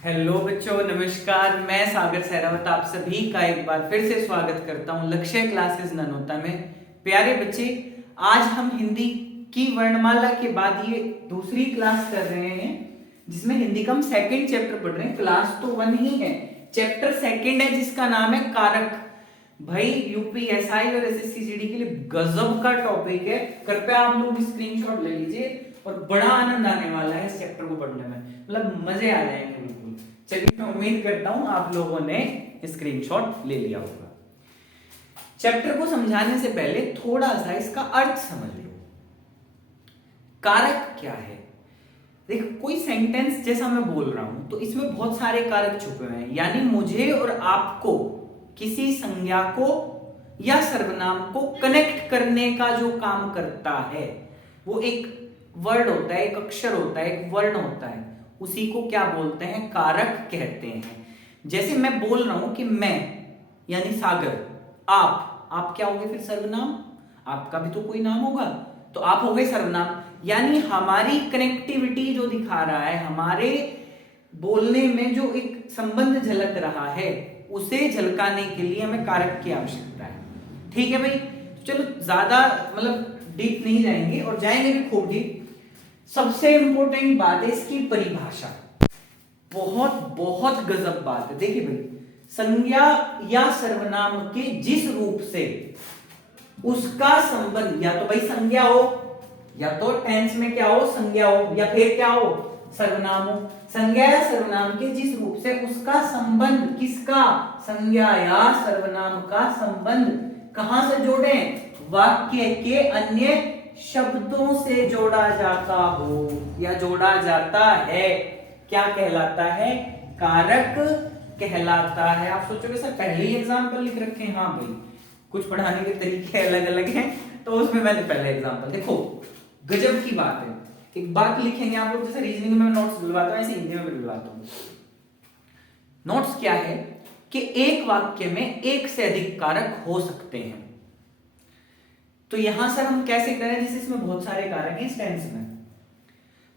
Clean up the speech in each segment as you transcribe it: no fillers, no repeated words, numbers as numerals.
Hello बच्चों, नमस्कार। मैं सागर सहरावत आप सभी का एक बार फिर से स्वागत करता हूं लक्ष्य क्लासेस ननोता में। प्यारे बच्चे, आज हम हिंदी की वर्णमाला के बाद ये दूसरी क्लास कर रहे हैं जिसमें हिंदी का हम सेकंड चैप्टर पढ़ रहे हैं। क्लास तो 1 ही है, चैप्टर सेकंड है जिसका नाम है कारक। भाई यूपीएसआई और एसएससी जीडी के लिए गजब का टॉपिक है। कृपया आप लोग स्क्रीनशॉट ले लीजिए और बड़ा आनंद आने वाला है इस चैप्टर को पढ़ने में, मतलब मजे आ जाएंगे बिल्कुल। चलिए, मैं उम्मीद करता हूं आप लोगों ने स्क्रीनशॉट ले लिया होगा। चैप्टर को समझाने से पहले थोड़ा सा इसका अर्थ समझ लो। कारक क्या है? देख, कोई सेंटेंस जैसा मैं बोल रहा हूं तो इसमें बहुत सारे कारक छुपे हुए हैं, यानी मुझे और आपको किसी संज्ञा को या सर्वनाम को कनेक्ट करने का जो काम करता है वो एक वर्ड होता है, एक अक्षर होता है, एक वर्ण होता है। उसी को क्या बोलते हैं? कारक कहते हैं। जैसे मैं बोल रहा हूं कि मैं यानी सागर, आप क्या होगे फिर? सर्वनाम। आपका भी तो कोई नाम होगा, तो आप हो गए सर्वनाम। यानी हमारी कनेक्टिविटी जो दिखा रहा है, हमारे बोलने में जो एक संबंध झलक रहा है, उसे झलकाने के लिए हमें कारक की आवश्यकता है। ठीक है भाई, चलो ज्यादा मतलब डीप नहीं जाएंगे और जाएंगे भी खूब डीप। सबसे इंपॉर्टेंट बात है इसकी परिभाषा। बहुत बहुत गजब बात है। देखिए भाई, संज्ञा या सर्वनाम के जिस रूप से उसका संबंध या तो भाई संज्ञा हो, या तो टेंस में क्या हो? संज्ञा हो, या फिर क्या हो? सर्वनाम हो। संज्ञा या सर्वनाम के जिस रूप से उसका संबंध, किसका? संज्ञा या सर्वनाम का संबंध कहां से जोड़े? वाक्य के अन्य शब्दों से जोड़ा जाता हो या जोड़ा जाता है, क्या कहलाता है? कारक कहलाता है। आप सोचोगे सर पहले ही एग्जाम्पल लिख रखे हैं। हाँ भाई, कुछ पढ़ाने के तरीके अलग अलग हैं, तो उसमें मैंने पहले एग्जाम्पल। देखो, गजब की बात है। एक बात लिखेंगे आप लोग, जैसे रीजनिंग में मैं नोट्स दिलवाता हूं, ऐसे हिंदी में भी दिलवाता हूं। नोट्स क्या है कि एक वाक्य में एक से अधिक कारक हो सकते हैं। तो यहां सर हम कैसे करें? जैसे इसमें बहुत सारे कारक हैं इस टेंस में,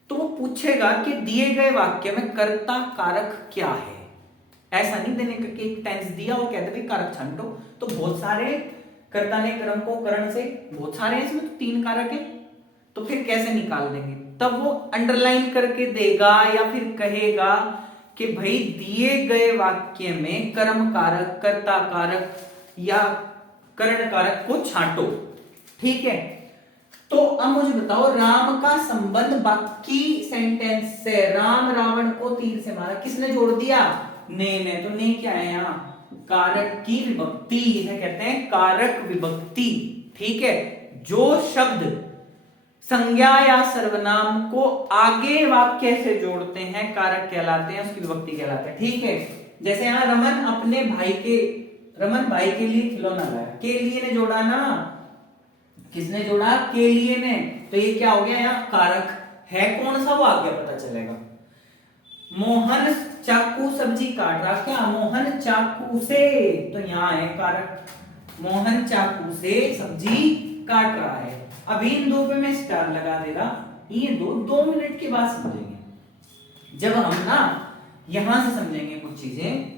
तो वो पूछेगा कि दिए गए वाक्य में कर्ता कारक क्या है। ऐसा नहीं देने का कि एक टेंस दिया और कहते भाई कारक छांटो, तो बहुत सारे कर्ता ने कर्म को करण से, बहुत सारे हैं इसमें, तो 3 कारक है, तो फिर कैसे निकाल देंगे? तब वो अंडरलाइन करके देगा या फिर कहेगा कि भाई दिए गए वाक्य में कर्म कारक, कर्ता कारक या करण कारक को छांटो। ठीक है, तो अब मुझे बताओ, राम का संबंध बाकी सेंटेंस से, राम रावण को तीर से मारा, किसने जोड़ दिया? ने। तो ने क्या है यहां? कारक की विभक्ति, इसे कहते हैं कारक विभक्ति। ठीक है, जो शब्द संज्ञा या सर्वनाम को आगे वाक्य से जोड़ते हैं कारक कहलाते हैं, उसकी विभक्ति कहलाते हैं। ठीक है, जैसे यहां रमन अपने भाई के, रमन भाई के लिए खिलौना लाया, के लिए ने जोड़ा ना, किसने जोड़ा? के लिए ने। तो ये क्या हो गया? यहाँ कारक है कौन सा वो आगे पता चलेगा। मोहन चाकू सब्जी काट रहा, क्या? मोहन चाकू से, तो यहाँ है कारक। मोहन चाकू से सब्जी काट रहा है। अब इन दो पे मैं स्टार लगा देगा, ये 2 मिनट के बाद समझेंगे। जब हम ना यहां से समझेंगे कुछ चीजें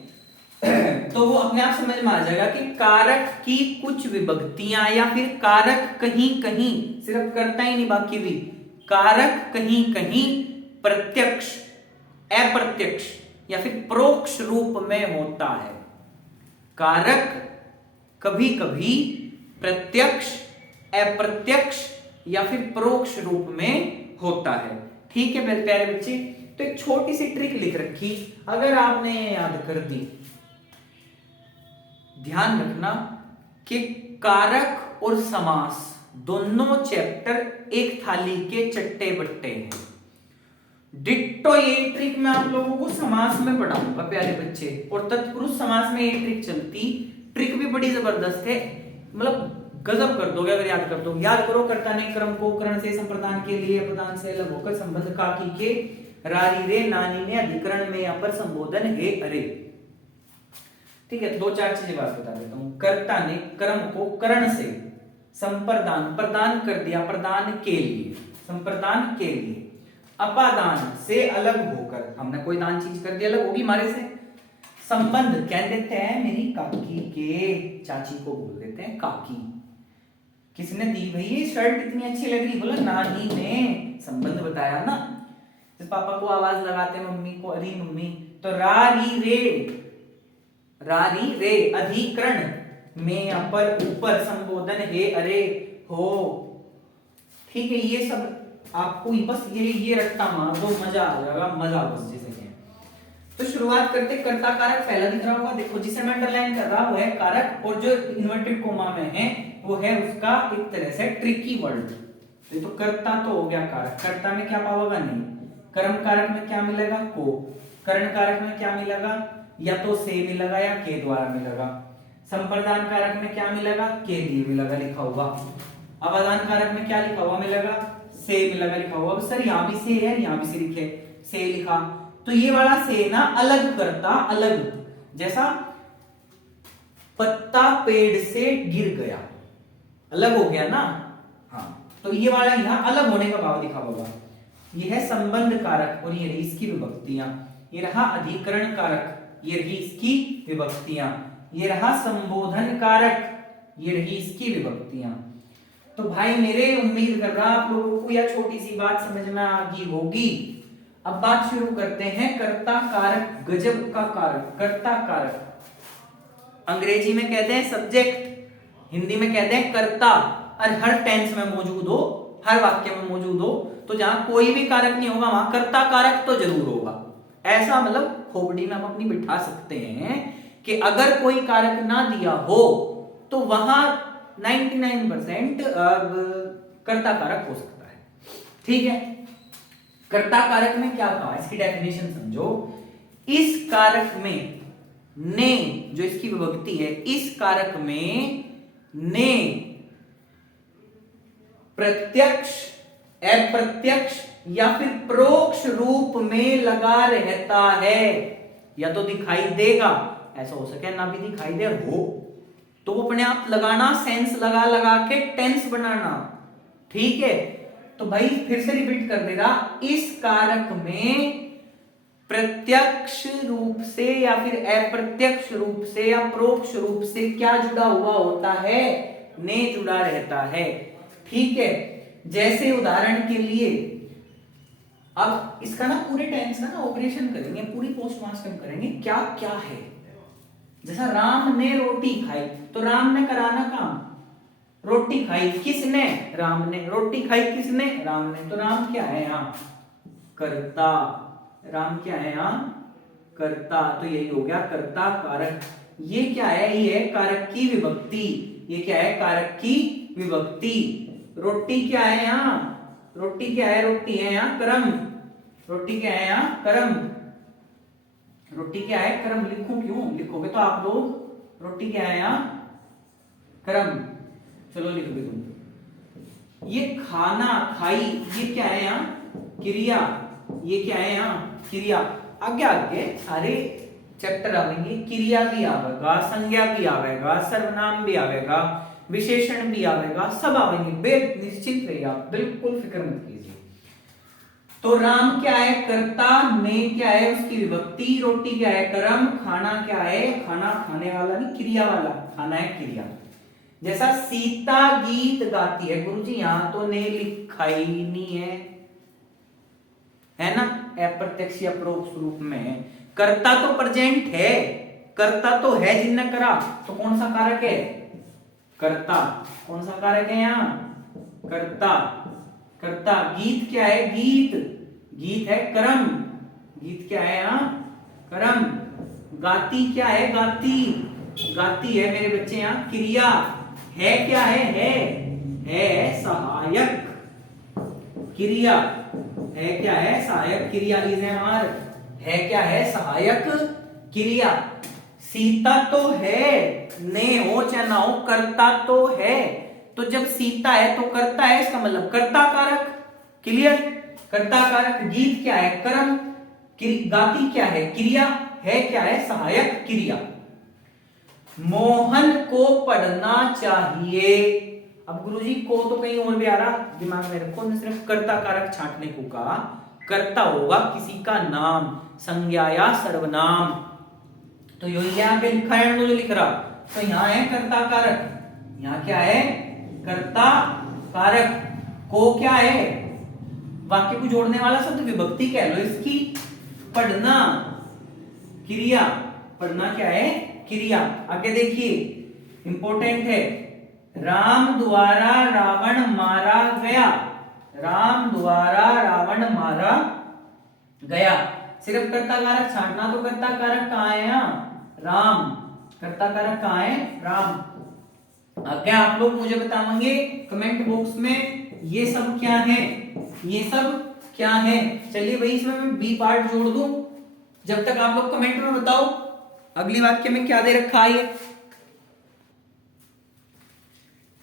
तो वो अपने आप समझ में आ जाएगा कि कारक की कुछ विभक्तियां या फिर कारक कहीं कहीं, सिर्फ करता ही नहीं बाकी भी, कारक कहीं कहीं प्रत्यक्ष, अप्रत्यक्ष या फिर परोक्ष रूप में होता है। कारक कभी कभी प्रत्यक्ष, अप्रत्यक्ष या फिर परोक्ष रूप में होता है। ठीक है मेरे प्यारे बच्चे, तो एक छोटी सी ट्रिक लिख रखी, अगर आपने याद कर दी, ध्यान रखना कि कारक और समास दोनों चैप्टर एक थाली के चट्टे बट्टे हैं। डिट्टो ये ट्रिक मैं आप लोगों को समास में पढ़ाऊंगा प्यारे बच्चे, और तत्पुरुष समास में ये ट्रिक चलती। ट्रिक भी बड़ी जबरदस्त है, मतलब गजब कर दोगे अगर याद कर दो। याद करो, कर्ता ने कर्म को करण से, संप्रदान के लिए प्रदान से अलग होकर संबंध काकी के, रारी रे नानी ने अधिकरण में अपर संबोधन हे अरे। ठीक है, 2-4 चीजें बात बता देता हूं। कर्ता ने कर्म को करण से, संप्रदान प्रदान कर दिया, प्रदान के लिए, संप्रदान के लिए, अपादान से अलग होकर, हमने कोई दान चीज कर दी अलग होगी हमारे से। संबंध कह देते हैं मेरी काकी के, चाची को बोल देते हैं काकी। किसने दी भाई ये शर्ट इतनी अच्छी लग रही, बोला नानी ने, संबंध बताया ना। जब पापा को आवाज लगाते हैं मम्मी को, अरे मम्मी, तो रा री रे अधिकरण में अपर ऊपर संबोधन हे अरे हो। ठीक है, ये सब आपको बस ये रट्टा मार दो, मजा आ जाएगा, मजा बस जिसे कहें। तो शुरुआत करते कर्ता कारक, पहला दिख रहा होगा देखो, जिसे मैं अंडरलाइन कर रहा वो है कारक, और जो इन्वर्टेड कोमा में है वो है उसका एक तरह से ट्रिकी वर्ड। तो कर्ता तो हो गया कारक, कर्ता में क्या पाओगा नहीं, कर्म कारक में क्या मिलेगा को, करण कारक में क्या मिलेगा या तो से मिलेगा या के द्वारा मिलेगा, संप्रदान कारक में क्या मिलेगा के लिए मिलेगा लिखा हुआ, अवदान कारक में क्या लिखा हुआ मिलेगा से मिलेगा लिखा हुआ। सर यहाँ भी से है, यहाँ भी से लिखे से लिखा, तो ये वाला से ना अलग करता, अलग, जैसा पत्ता पेड़ से गिर गया अलग हो गया ना, हाँ, तो ये वाला यहाँ अलग होने का भाव दिखा होगा। ये है संबंध कारक और ये रही इसकी विभक्तियां, ये रहा अधिकरण कारक, ये रही इसकी विभक्तियां, ये रहा संबोधन कारक, ये रही इसकी विभक्तियां। तो भाई मेरे उम्मीद कर रहा आप लोगों को यह छोटी सी बात समझ में आ गई होगी। अब बात शुरू करते हैं कर्ता कारक, गजब का कारक, कर्ता कारक। अंग्रेजी में कहते हैं सब्जेक्ट, हिंदी में कहते हैं कर्ता, और हर टेंस में मौजूद हो, हर वाक्य में मौजूद हो, तो जहां कोई भी कारक नहीं होगा वहां कर्ता कारक तो जरूर होगा। ऐसा मतलब खोपड़ी में हम अपनी बिठा सकते हैं कि अगर कोई कारक ना दिया हो तो वहां 99% कर्ता कारक हो सकता है। ठीक है, कर्ता कारक में क्या कहा, इसकी डेफिनेशन समझो। इस कारक में ने, जो इसकी विभक्ति है, इस कारक में ने प्रत्यक्ष, अप्रत्यक्ष या फिर परोक्ष रूप में लगा रहता है, या तो दिखाई देगा, ऐसा हो सके ना भी दिखाई दे हो, तो वो अपने आप लगाना, सेंस लगा लगा के टेंस बनाना। ठीक है, तो भाई फिर से रिपीट कर दे रहा, इस कारक में प्रत्यक्ष रूप से या फिर अप्रत्यक्ष रूप से या परोक्ष रूप से क्या जुड़ा हुआ होता है, ने जुड़ा रहता है। ठीक है, जैसे उदाहरण के लिए अब इसका ना पूरे टेंस का ना ऑपरेशन करेंगे, पूरी पोस्टमार्टम करेंगे क्या क्या है। जैसा राम ने रोटी खाई, तो राम ने कराना काम, रोटी खाई किसने, राम ने, रोटी खाई किसने, राम ने, तो राम क्या है यहाँ कर्ता, राम क्या है यहाँ कर्ता, तो यही हो गया कर्ता कारक। ये क्या है, ये है कारक की विभक्ति, ये क्या है कारक की विभक्ति। रोटी क्या है यहाँ, रोटी क्या है, रोटी है यहाँ कर्म, रोटी क्या है यहाँ कर्म, रोटी क्या है कर्म। लिखूं क्यों, लिखोगे तो आप लोग, रोटी क्या है यहाँ कर्म, चलो लिख दो तुम। ये खाना खाई, ये क्या है यहाँ क्रिया, ये क्या है यहाँ क्रिया। आगे आगे सारे चैप्टर आवेंगे, क्रिया भी आवेगा, संज्ञा भी आवेगा, सर्वनाम भी आवेगा, विशेषण भी आवेगा, सब आवेंगे, निश्चिंत रहिए आप, बिल्कुल फिक्र मत कीजिए। तो राम क्या है कर्ता, ने क्या है उसकी विभक्ति, रोटी क्या है कर्म, खाना क्या है, खाना खाने वाला नहीं क्रिया वाला, खाना है क्रिया। जैसा सीता गीत गाती है, गुरुजी यहां तो ने लिखा ही नहीं है ना, अप्रत्यक्ष या परोक्ष रूप में। कर्ता तो प्रेजेंट है, कर्ता तो है जिनने करा, तो कौन सा कारक है कर्ता, कौन सा कारक है यहाँ कर्ता, कर्ता। गीत क्या है, गीत, गीत है कर्म, गीत क्या है यहाँ कर्म। गाती क्या है, गाती, गाती है मेरे बच्चे यहाँ क्रिया। है क्या है सहायक क्रिया, है क्या है सहायक क्रिया, इज एम है क्या है सहायक क्रिया। सीता तो है, ने हो चाहे ना हो, कर्ता तो है, तो जब सीता है तो कर्ता है, इसका मतलब कर्ता कारक, क्लियर, कर्ता कारक। गीत क्या है कर्म, गाती क्या है क्रिया, है क्या है सहायक क्रिया। मोहन को पढ़ना चाहिए, अब गुरुजी को तो कहीं और भी आ रहा, दिमाग में रखो, सिर्फ कर्ता कारक छांटने को कहा, कर्ता होगा किसी का नाम, संज्ञा या सर्वनाम। तो यही यहाँ पे लिखा है जो लिख रहा, तो यहाँ है कर्ता कारक, यहाँ क्या है कर्ता कारक, को क्या है वाक्य को जोड़ने वाला शब्द, विभक्ति कह लो इसकी, पढ़ना क्रिया, पढ़ना क्या है क्रिया। आगे देखिए इंपॉर्टेंट है, राम द्वारा रावण मारा गया, राम द्वारा रावण मारा गया। सिर्फ कर्ता कारक छांटना, तो कर्ता कारक कहाँ है यहाँ राम, कर्ता कारक कहाँ है राम। आगे आप लोग मुझे बताएंगे कमेंट बॉक्स में ये सब क्या है, ये सब क्या है। चलिए भाई इसमें मैं बी पार्ट जोड़ दूं, जब तक आप लोग कमेंट में बताओ अगली वाक्य में क्या दे रखा है।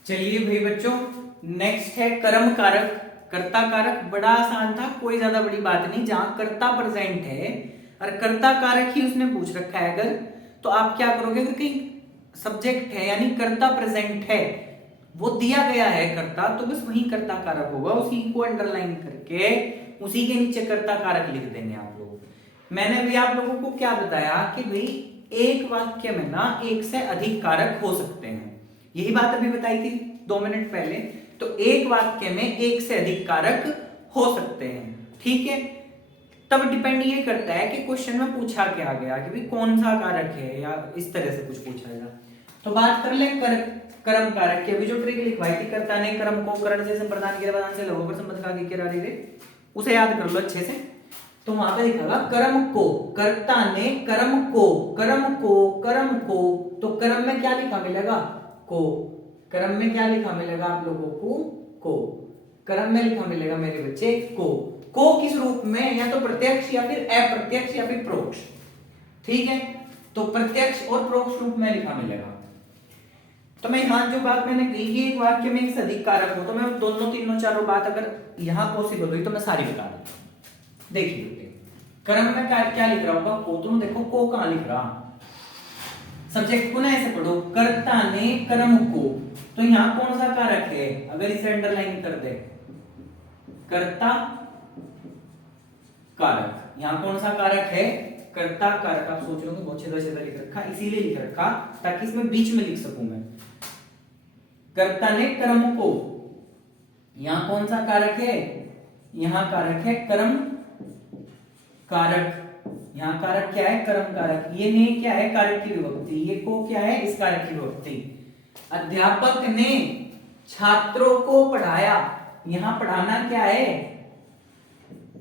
चलिए भाई बच्चों नेक्स्ट है कर्म कारक। कर्ता कारक बड़ा आसान था, कोई ज्यादा बड़ी बात नहीं। जहां कर्ता प्रेजेंट है और कर्ता कारक ही उसने पूछ रखा है अगर, तो आप क्या करोगे, अगर कहीं सब्जेक्ट है यानी कर्ता प्रेजेंट है, वो दिया गया है कर्ता, तो बस वही कर्ता कारक होगा, उसी को अंडरलाइन करके उसी के नीचे कर्ता कारक लिख देंगे आप लोग। मैंने भी आप लोगों को क्या बताया कि भाई एक वाक्य में ना एक से अधिक कारक हो सकते हैं, यही बात अभी बताई थी 2 मिनट पहले। तो एक वाक्य में एक से अधिक कारक हो सकते हैं, ठीक है। तब डिपेंड ये करता है कि क्वेश्चन में पूछा क्या गया कि भाई कौन सा कारक है, या इस तरह से कुछ पूछा गया। तो बात कर ले कर्म कारक की। अभी जो ट्रिक लिखवाई थी, कर्ता ने कर्म को करण से संप्रदान किया, प्रदान से लघु पर संबंध का किया रे, उसे याद कर लो अच्छे से। तो वहां पे लिखा कर्म को, कर्ता ने कर्म को, कर्म को, कर्म को, तो कर्म में क्या लिखा मिलेगा को, कर्म में क्या लिखा मिलेगा आप लोगों को कर्म में लिखा मिलेगा मेरे बच्चे को किस रूप में, या तो प्रत्यक्ष या फिर अप्रत्यक्ष या फिर परोक्ष, ठीक है। तो प्रत्यक्ष और परोक्ष रूप में लिखा मिलेगा। तो मैं यहां जो बात मैंने कही कि एक वाक्य में एक से अधिक कारक हो, तो मैं दोनों तीनों चारों बात अगर यहां पॉसिबल हुई तो मैं सारी बता दूं। देखिए कर्म में क्या लिख रहा होगा को, तुम देखो को कहां लिख रहा, सब्जेक्ट को ना ऐसे पढ़ो, कर्ता ने कर्म को, तो यहां कौन सा कारक है, अगर इसे अंडरलाइन कर दे कर्ता कारक, यहां कौन सा कारक है कर्ता कारक। आप सोच रहे हो बहुत सीधा सीधा लिख रखा, इसीलिए लिख रखा ताकि इसमें बीच में लिख सकूं मैं। कर्ता ने कर्म को, यहां कौन सा कारक है, यहां कारक है कर्म कारक, यहां कारक क्या है कर्म कारक, ये ने क्या है कारक की विभक्ति, ये को क्या है इस कारक की विभक्ति। अध्यापक ने छात्रों को पढ़ाया, यहां पढ़ाना क्या है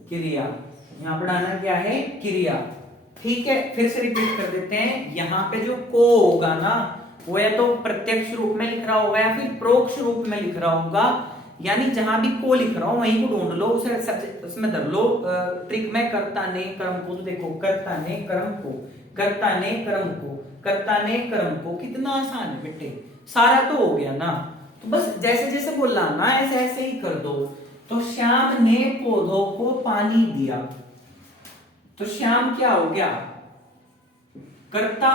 क्रिया, यहां पढ़ाना क्या है क्रिया, ठीक है। फिर से रिपीट कर देते हैं, यहां पे जो को होगा ना वो या तो प्रत्यक्ष रूप में लिख रहा होगा या फिर परोक्ष रूप में लिख रहा होगा, यानी जहां भी को लिख रहा हूं वहीं को ढूंढ लो, उसे उसमें धर लो ट्रिक में। कर्ता ने कर्म को, तो देखो कर्ता ने कर्म को, कर्ता ने कर्म को, कर्ता ने कर्म को, कितना आसान है बेटे, सारा तो हो गया ना। तो बस जैसे जैसे बोलना ना ऐसे ऐसे ही कर दो। तो श्याम ने पौधों को पानी दिया, तो श्याम क्या हो गया कर्ता,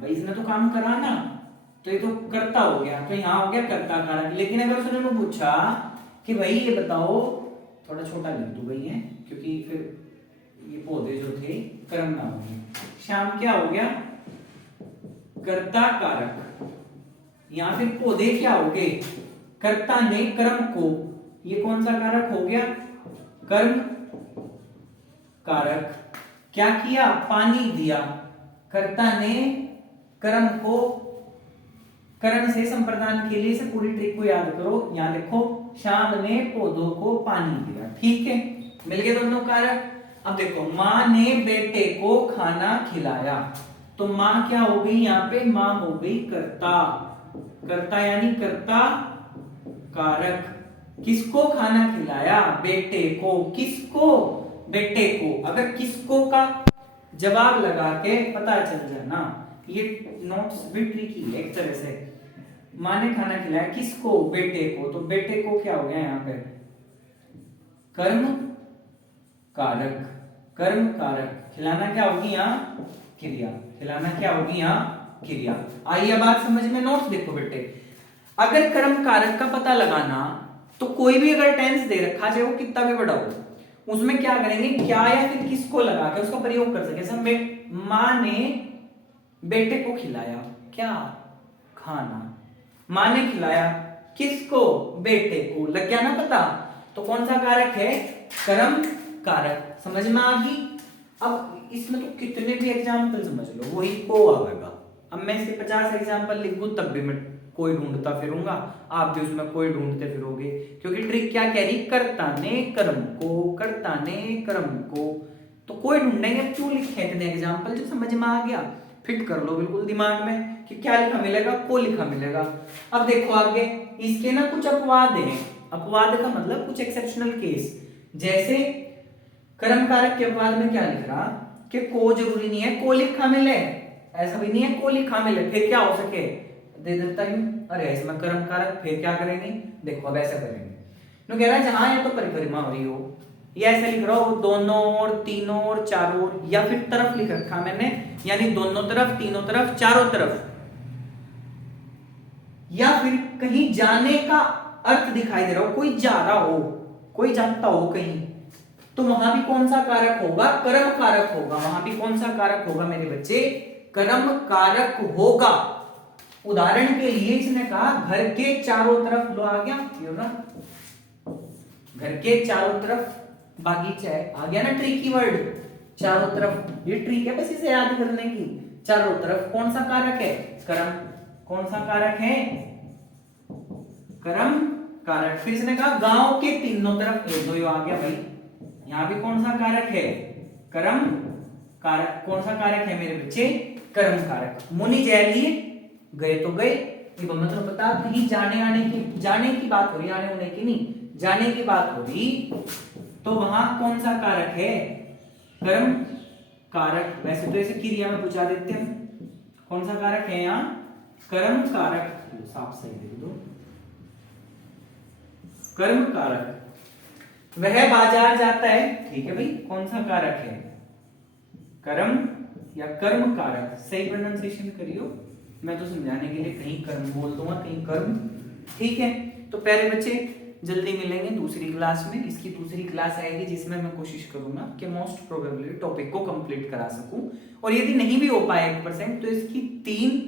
भाई इसने तो काम करा ना, तो ये तो कर्ता हो गया, तो यहां हो गया कर्ता कारक। लेकिन अगर उसने मुझे पूछा कि भाई ये बताओ, थोड़ा छोटा लिख दूं भाई है, क्योंकि फिर ये पौधे जो थे कर्म ना हो गए, श्याम क्या हो गया कर्ता कारक, यहां फिर पौधे क्या हो गए कर्ता ने कर्म को, ये कौन सा कारक हो गया कर्म कारक। क्या किया पानी दिया, कर्ता ने कर्म को करण से संप्रदान के लिए, से पूरी ट्रिक को याद करो। यहां देखो श्याम ने पौधों को पानी दिया, ठीक है मिल गए दोनों कारक। अब देखो माँ ने बेटे को खाना खिलाया, तो माँ क्या हो गई यहाँ पे, माँ हो गई कर्ता, कर्ता यानी कर्ता कारक। किसको खाना खिलाया बेटे को, किसको बेटे को। अगर किसको का जवाब लगा के पता चल जाना, ये नोट्स भी ट्रिकी है एक तरह से। माँ ने खाना खिलाया किसको बेटे को, तो बेटे को क्या हो गया यहाँ पे कर्म कारक, कर्म कारक। खिलाना क्या होगी यहाँ क्रिया, खिलाना क्या होगी यहाँ क्रिया। आइए बात समझ में, नोट्स देखो बेटे। अगर कर्म कारक का पता लगाना, तो कोई भी अगर टेंस दे रखा चाहे वो कितना भी बड़ा हो, उसमें क्या करेंगे, क्या या फिर किसको लगा के उसका प्रयोग कर सके। जैसे माँ ने बेटे को खिलाया क्या, खाना। माँ ने खिलाया किसको, बेटे को। लग गया ना पता। तो कौन सा कारक है, कर्म कारक। समझ में आ गई। अब इसमें तो कितने भी एग्जाम्पल समझ लो वही को आएगा। अब मैं इसके 50 एग्जाम्पल लिख दूं तब भी मैं कोई ढूंढता फिरूंगा, आप भी उसमें कोई ढूंढते फिरोगे। क्योंकि ट्रिक क्या कह रही, कर्ता ने कर्म को, कर्ता ने कर्म को। तो कोई ढूंढेंगे, क्यों लिखे इतने एग्जाम्पल, जो समझ में आ गया फिट कर लो बिल्कुल दिमाग में कि क्या लिखा मिलेगा, को लिखा मिलेगा। अब देखो आगे, इसके ना कुछ अपवाद हैं। अपवाद का मतलब कुछ एक्सेप्शनल केस। जैसे कर्म कारक के अपवाद में क्या लिख रहा कि को जरूरी नहीं है को लिखा मिले, ऐसा भी नहीं है को लिखा मिले फिर क्या हो सके, दे देता हूं। अरे इसमें कर्म कारक फिर क्या करेंगे, देखो अब ऐसा करेंगे। तो कह रहा है जहां या तो परिक्रमा हो रही हो, या ऐसे लिख रहा हो दोनों और, तीनों और, चारों ओर, या फिर तरफ लिख रखा मैंने, यानी दोनों तरफ, तीनों तरफ, चारों तरफ, या फिर कहीं जाने का अर्थ दिखाई दे रहा हो, कोई जा रहा हो, कोई जाता हो कहीं, तो वहां भी कौन सा कारक होगा, कर्म कारक होगा। वहां भी कौन सा कारक होगा मेरे बच्चे, कर्म कारक होगा। उदाहरण के लिए इसने कहा घर के चारों तरफ, लो आ गया ये ना, घर के चारों तरफ बागीचा है, आ गया ना ट्री की वर्ड, चारों तरफ। ये ट्रिक है बस इसे याद करने की। चारों तरफ कौन सा कारक है, कर्म। कौन सा कारक है, कर्म कारक। फिर इसने कहा गांव के तीनों तरफ, एक दो आ गया भाई, यहां भी कौन सा कारक है, कर्म कारक। कौन सा कारक है मेरे बच्चे, कर्म कारक। मुनि जय लिए, गए तो गए, ये मतलब पता कहीं जाने आने की, जाने की बात हो रही, आने होने की नहीं, जाने की बात हो रही, तो वहां कौन सा कारक है, कर्म कारक। वैसे तो ऐसे क्रिया में पूछा देते हैं, कौन सा कारक है यहाँ, कर्म कारक। साफ सही लिख दो, कर्म कारक। वह बाजार जाता है, ठीक है भाई, कौन सा कारक है, कर्म या कर्म कारक। सही प्रोनाउंसिएशन करियो, मैं तो समझाने के लिए कहीं कर्म बोल दूंगा कहीं कर्म, ठीक है। तो प्यारे बच्चे जल्दी मिलेंगे दूसरी क्लास में। इसकी दूसरी क्लास आएगी जिसमें मैं कोशिश करूंगा कि मोस्ट प्रोबेबली टॉपिक को कंप्लीट करा सकूं, और यदि नहीं भी हो पाए 1% तो इसकी 3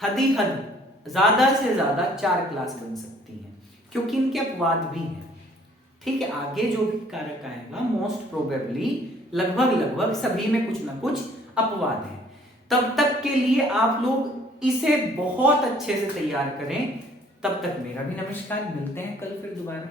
हदी हद ज्यादा से ज्यादा 4 क्लास बन सकती हैं, क्योंकि इनके अपवाद भी हैं, ठीक है। आगे जो भी कारक आएगा मोस्ट प्रोबेबली लगभग सभी में कुछ ना कुछ अपवाद है। तब तक के लिए आप लोग इसे बहुत अच्छे से तैयार करें। तब तक मेरा भी नमस्कार, मिलते हैं कल फिर दोबारा।